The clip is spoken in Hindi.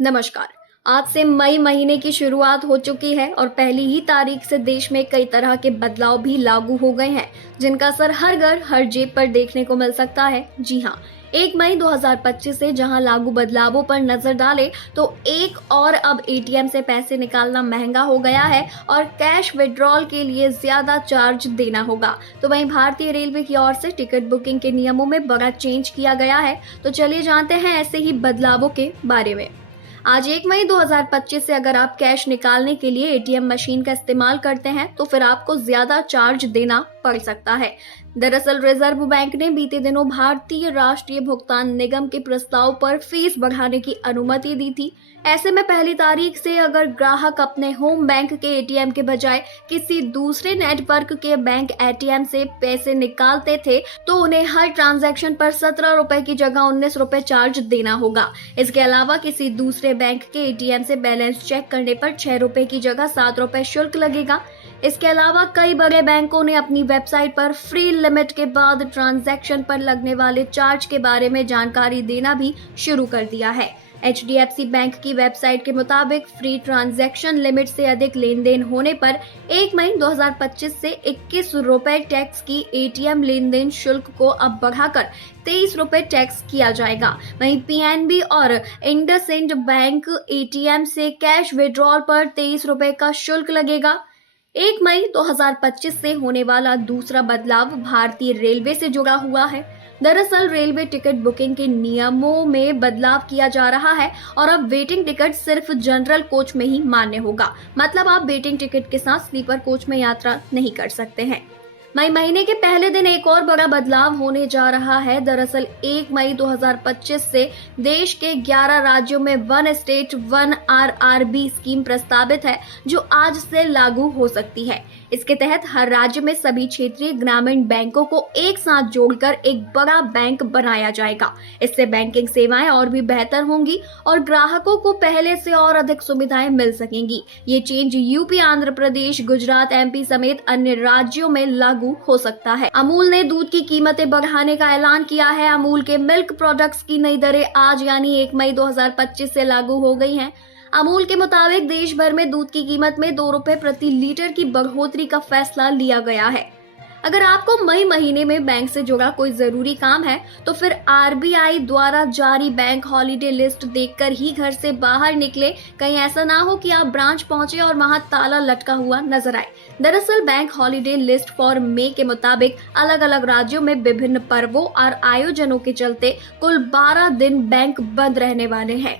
नमस्कार। आज से मई महीने की शुरुआत हो चुकी है और पहली ही तारीख से देश में कई तरह के बदलाव भी लागू हो गए हैं, जिनका असर हर घर हर जेब पर देखने को मिल सकता है। जी हाँ, 1 मई 2025 से जहां लागू बदलावों पर नजर डालें तो एक और अब एटीएम से पैसे निकालना महंगा हो गया है और कैश विड्रॉल के लिए ज्यादा चार्ज देना होगा। तो वहीं भारतीय रेलवे की ओर से टिकट बुकिंग के नियमों में बड़ा चेंज किया गया है। तो चलिए जानते हैं ऐसे ही बदलावों के बारे में। आज 1 मई 2025 से अगर आप कैश निकालने के लिए एटीएम मशीन का इस्तेमाल करते हैं तो फिर आपको ज्यादा चार्ज देना पड़ सकता है। दरअसल रिजर्व बैंक ने बीते दिनों भारतीय राष्ट्रीय भुगतान निगम के प्रस्ताव पर फीस बढ़ाने की अनुमति दी थी। ऐसे में पहली तारीख से अगर ग्राहक अपने होम बैंक के एटीएम के बजाय किसी दूसरे नेटवर्क के बैंक एटीएम से पैसे निकालते थे तो उन्हें हर ट्रांजैक्शन पर 17 रुपए की जगह 19 रुपए चार्ज देना होगा। इसके अलावा किसी दूसरे बैंक के एटीएम से बैलेंस चेक करने पर 6 रुपए की जगह 7 रुपए शुल्क लगेगा। इसके अलावा कई बड़े बैंकों ने अपनी वेबसाइट पर फ्री लिमिट के बाद ट्रांजैक्शन पर लगने वाले चार्ज के बारे में जानकारी देना भी शुरू कर दिया है। HDFC बैंक की वेबसाइट के मुताबिक फ्री ट्रांजैक्शन लिमिट से अधिक लेन देन होने पर 1 मई 2025 से 21 रुपए टैक्स की एटीएम लेन देन शुल्क को अब बढ़ाकर 23 रुपए टैक्स किया जाएगा। वहीं PNB और इंडसइंड बैंक एटीएम से कैश विड्रॉल पर 23 रुपए का शुल्क लगेगा। 1 मई 2025 से होने वाला दूसरा बदलाव भारतीय रेलवे से जुड़ा हुआ है। दरअसल रेलवे टिकट बुकिंग के नियमों में बदलाव किया जा रहा है और अब वेटिंग टिकट सिर्फ जनरल कोच में ही मान्य होगा। मतलब आप वेटिंग टिकट के साथ स्लीपर कोच में यात्रा नहीं कर सकते हैं। मई महीने के पहले दिन एक और बड़ा बदलाव होने जा रहा है। दरअसल 1 मई 2025 से देश के 11 राज्यों में one state one RRB scheme प्रस्तावित है, जो आज से लागू हो सकती है। इसके तहत हर राज्य में सभी क्षेत्रीय ग्रामीण बैंकों को एक साथ जोड़कर एक बड़ा बैंक बनाया जाएगा। इससे बैंकिंग सेवाएं और भी बेहतर होंगी और ग्राहकों को पहले से और अधिक सुविधाएं मिल सकेंगी। ये change UP, Andhra Pradesh, Gujarat, MP समेत अन्य राज्यों में लागू हो सकता है। अमूल ने दूध की कीमतें बढ़ाने का ऐलान किया है। अमूल के मिल्क प्रोडक्ट्स की नई दरें आज यानी 1 मई 2025 से लागू हो गई हैं। अमूल के मुताबिक देश भर में दूध की कीमत में 2 रुपए प्रति लीटर की बढ़ोतरी का फैसला लिया गया है। अगर आपको मई महीने में बैंक से जुड़ा कोई जरूरी काम है तो फिर RBI द्वारा जारी बैंक हॉलीडे लिस्ट देखकर ही घर से बाहर निकले। कहीं ऐसा ना हो कि आप ब्रांच पहुंचे और वहां ताला लटका हुआ नजर आए। दरअसल बैंक हॉलीडे लिस्ट फॉर मई के मुताबिक अलग अलग राज्यों में विभिन्न पर्वों और आयोजनों के चलते कुल 12 दिन बैंक बंद रहने वाले हैं।